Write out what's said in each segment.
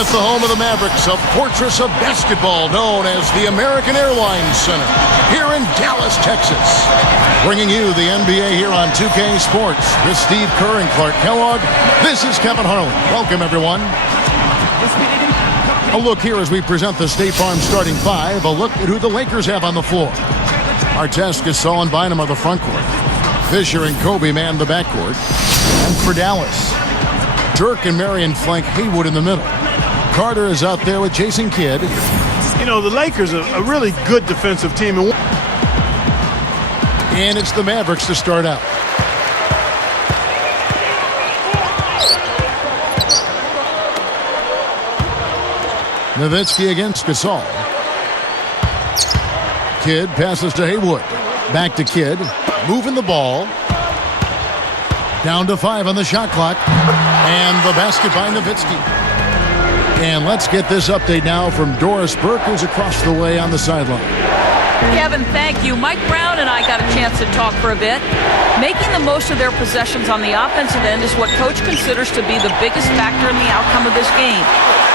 at the home of the Mavericks, a fortress of basketball known as the American Airlines Center, here in Dallas, Texas. Bringing you the NBA here on 2K Sports with Steve Kerr and Clark Kellogg. This is Kevin Harlan. Welcome, everyone. A look here as we present the State Farm starting five. A look at who the Lakers have on the floor. Artest, Gasol, and Bynum are the front court. Fisher and Kobe man the backcourt. And for Dallas, Dirk and Marion flank Haywood in the middle. Carter is out there with Jason Kidd. You know, the Lakers are a really good defensive team. And it's the Mavericks to start out. Nowitzki against Gasol. Kidd passes to Haywood. Back to Kidd. Moving the ball. Down to 5 on the shot clock. And the basket by Nowitzki. And let's get this update now from Doris Burke, who's across the way on the sideline. Kevin, thank you. Mike Brown and I got a chance to talk for a bit. Making the most of their possessions on the offensive end is what Coach considers to be the biggest factor in the outcome of this game.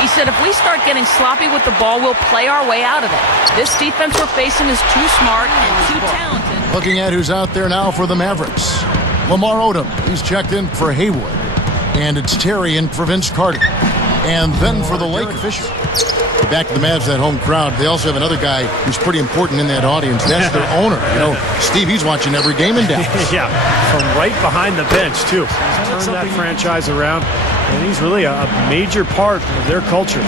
He said if we start getting sloppy with the ball, we'll play our way out of it. This defense we're facing is too smart and too talented. Looking at who's out there now for the Mavericks. Lamar Odom, he's checked in for Haywood. And it's Terry in for Vince Carter. And then for the Lakers, Fisher. Back to the Mavs, that home crowd. They also have another guy who's pretty important in that audience. That's their owner. You know, Steve, he's watching every game in Dallas. Yeah, from right behind the bench, too. He's turned that franchise around, and he's really a major part of their culture.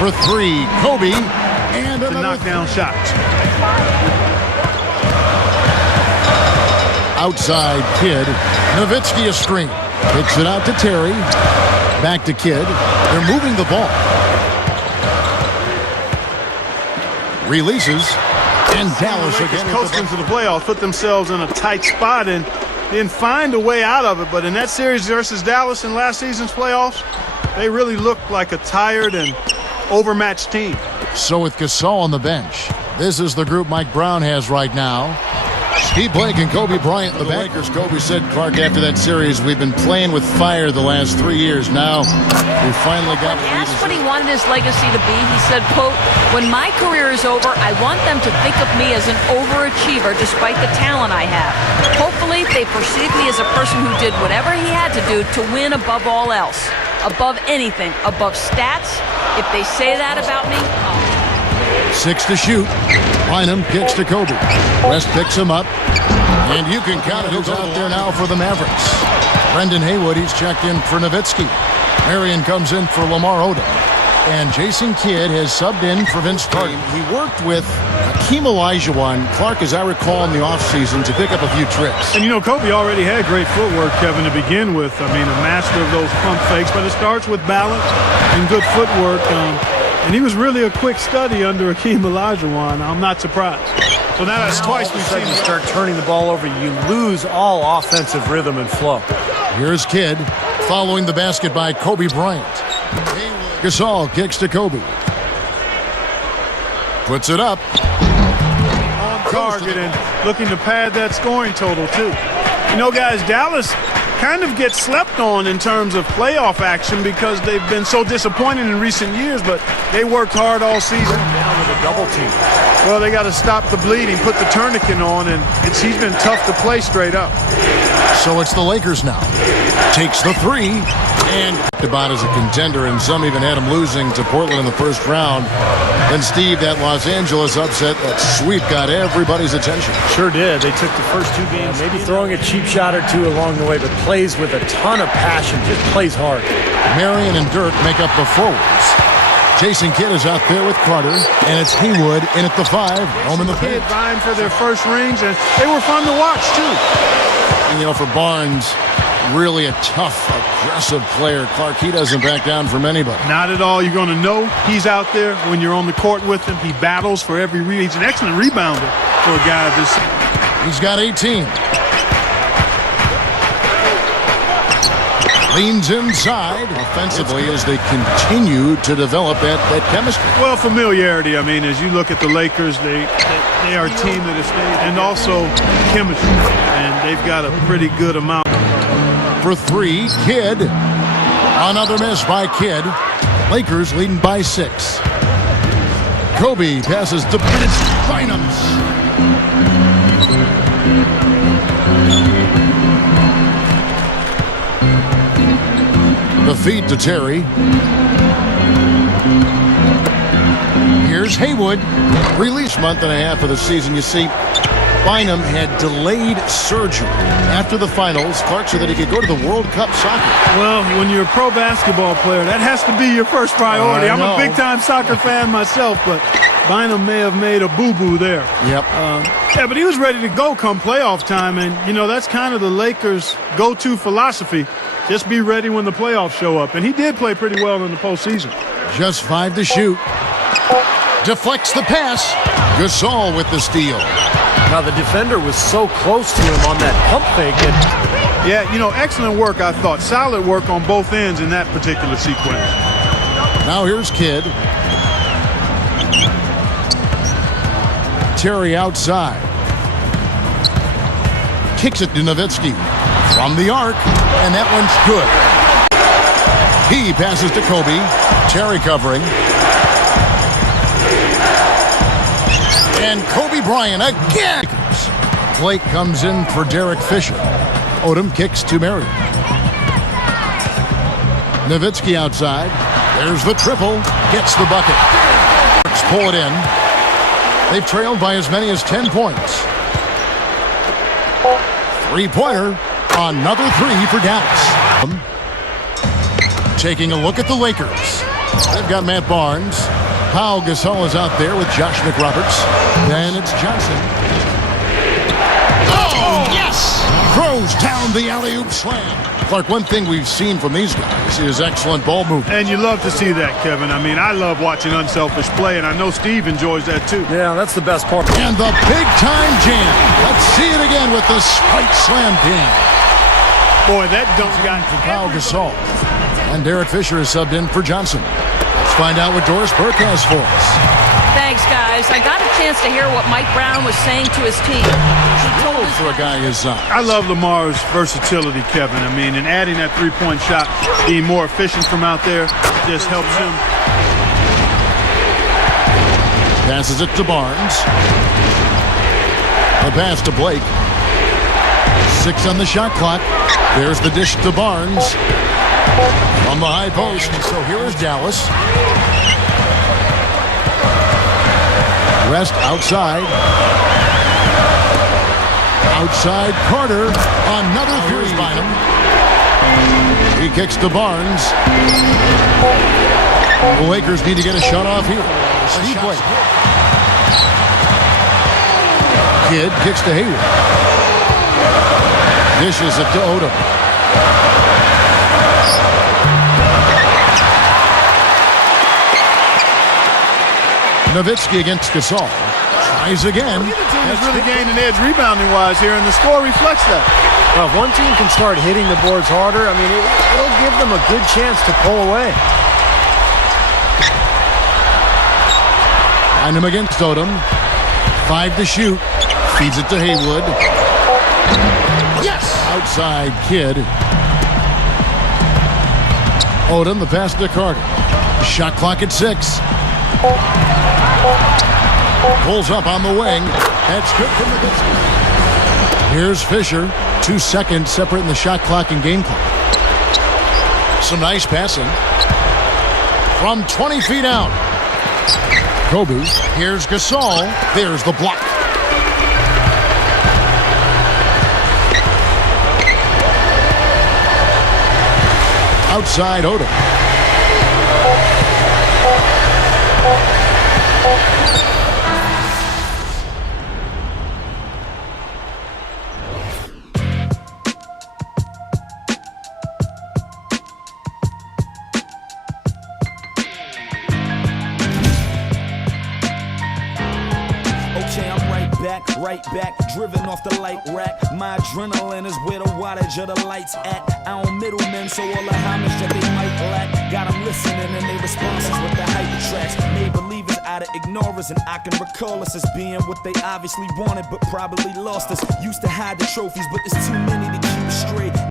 For 3, Kobe. And the knockdown shots. Outside, Kidd. Nowitzki a screen. Kicks it out to Terry. Back to Kidd. They're moving the ball. Releases. And Dallas again. Coast into the playoffs, put themselves in a tight spot and then find a way out of it. But in that series versus Dallas in last season's playoffs, they really looked like a tired and overmatched team. So with Gasol on the bench, this is the group Mike Brown has right now. Steve Blake and Kobe Bryant, the Lakers. Kobe said, Clark, after that series, we've been playing with fire the last 3 years. Now we finally got when asked what he wanted his legacy to be, he said, quote, when my career is over, I want them to think of me as an overachiever despite the talent I have. Hopefully they perceive me as a person who did whatever he had to do to win above all else. Above anything. Above stats. If they say that about me, 6 to shoot. Bynum kicks to Kobe. West picks him up. And you can count it. Who's out there now for the Mavericks? Brendan Haywood, he's checked in for Nowitzki. Marion comes in for Lamar Odom. And Jason Kidd has subbed in for Vince Carter. He worked with Hakeem Olajuwon, Clark, as I recall, in the offseason to pick up a few tricks. And, you know, Kobe already had great footwork, Kevin, to begin with. I mean, a master of those pump fakes. But it starts with balance and good footwork. And he was really a quick study under Hakeem Olajuwon. I'm not surprised. So now that's twice we've seen you start turning the ball over, you lose all offensive rhythm and flow. Here's Kidd following the basket by Kobe Bryant. Gasol kicks to Kobe. Puts it up. On target and looking to pad that scoring total, too. You know, guys, Dallas kind of gets slept on in terms of playoff action because they've been so disappointing in recent years, but they worked hard all season. Down with a double team. Well, they got to stop the bleeding, put the tourniquet on, and he's been tough to play straight up. So it's the Lakers now. Takes the 3 and about as a contender, and some even had him losing to Portland in the first round. Then, Steve, that Los Angeles upset, that sweep got everybody's attention. Sure did. They took the first 2 games, maybe throwing a cheap shot or 2 along the way, but plays with a ton of passion, just plays hard. Marion and Dirk make up the forwards. Jason Kidd is out there with Carter, and it's Haywood in at the 5. Home in the Kidd vying for their first rings, and they were fun to watch, too. And, you know, for Barnes, really a tough, aggressive player. Clark, he doesn't back down from anybody. Not at all. You're going to know he's out there when you're on the court with him. He battles for every rebound. He's an excellent rebounder for a guy of this. He's got 18. Leans inside offensively as they continue to develop that chemistry. Well, familiarity. I mean, as you look at the Lakers, they are a team that has stayed, and also chemistry, and they've got a pretty good amount. For 3, Kidd. Another miss by Kidd. Lakers leading by 6. Kobe passes to Bynum. The feed to Terry. Here's Haywood. Release month and a half of the season. You see, Bynum had delayed surgery after the finals. Clark said that he could go to the World Cup soccer. Well, when you're a pro basketball player, that has to be your first priority. I'm a big-time soccer fan myself, but Bynum may have made a boo-boo there. Yep. Yeah, but he was ready to go come playoff time, and, you know, that's kind of the Lakers' go-to philosophy. Just be ready when the playoffs show up. And he did play pretty well in the postseason. Just 5 to shoot. Deflects the pass. Gasol with the steal. Now, the defender was so close to him on that pump fake. Yeah, you know, excellent work, I thought. Solid work on both ends in that particular sequence. Now here's Kidd. Terry outside. Kicks it to Nowitzki. From the arc, and that one's good. He passes to Kobe. Terry covering. And Kobe Bryant again. Blake comes in for Derek Fisher. Odom kicks to Marion. Nowitzki outside. There's the triple. Gets the bucket. Pull it in. They've trailed by as many as 10 points. Three-pointer. Another 3 for Dallas. Taking a look at the Lakers. They've got Matt Barnes. Pau Gasol is out there with Josh McRoberts. Then it's Johnson. Oh, yes! Throws down the alley-oop slam. Clark, one thing we've seen from these guys is excellent ball movement. And you love to see that, Kevin. I mean, I love watching unselfish play, and I know Steve enjoys that too. Yeah, that's the best part. And the big-time jam. Let's see it again with the spike slam pin. Boy, that dunk got for Pau Gasol. And Derek Fisher is subbed in for Johnson. Let's find out what Doris Burke has for us. Thanks, guys. I got a chance to hear what Mike Brown was saying to his team. For a guy his size. I love Lamar's versatility, Kevin. I mean, and adding that three-point shot, being more efficient from out there, just helps him. Passes it to Barnes. The pass to Blake. 6 on the shot clock. There's the dish to Barnes. From the high post. So here is Dallas. Rest outside. Outside Carter. Another three by him. He kicks to Barnes. The Lakers need to get a shot off here. Steve Blake. Kidd kicks to Hayward. Dishes it to Odom. Nowitzki against Gasol. Tries again. The team has really gained an edge rebounding-wise here, and the score reflects that. Well, if one team can start hitting the boards harder, I mean, it'll give them a good chance to pull away. Find him against Odom. 5 to shoot. Feeds it to Haywood. Yes! Outside Kidd. Odom, the pass to Carter. Shot clock at 6. Pulls up on the wing. That's good from Nowitzki. Here's Fisher. 2 seconds separating the shot clock and game clock. Some nice passing. From 20 feet out. Kobe. Here's Gasol. There's the block. Outside Odom. Right back, driven off the light rack. My adrenaline is where the wattage of the lights at. I don't middlemen, so all the homage that they might lack. Got them listening and they responses with the hyper tracks. Made believers out of ignorance, and I can recall us as being what they obviously wanted, but probably lost us. Used to hide the trophies, but there's too many to keep straight.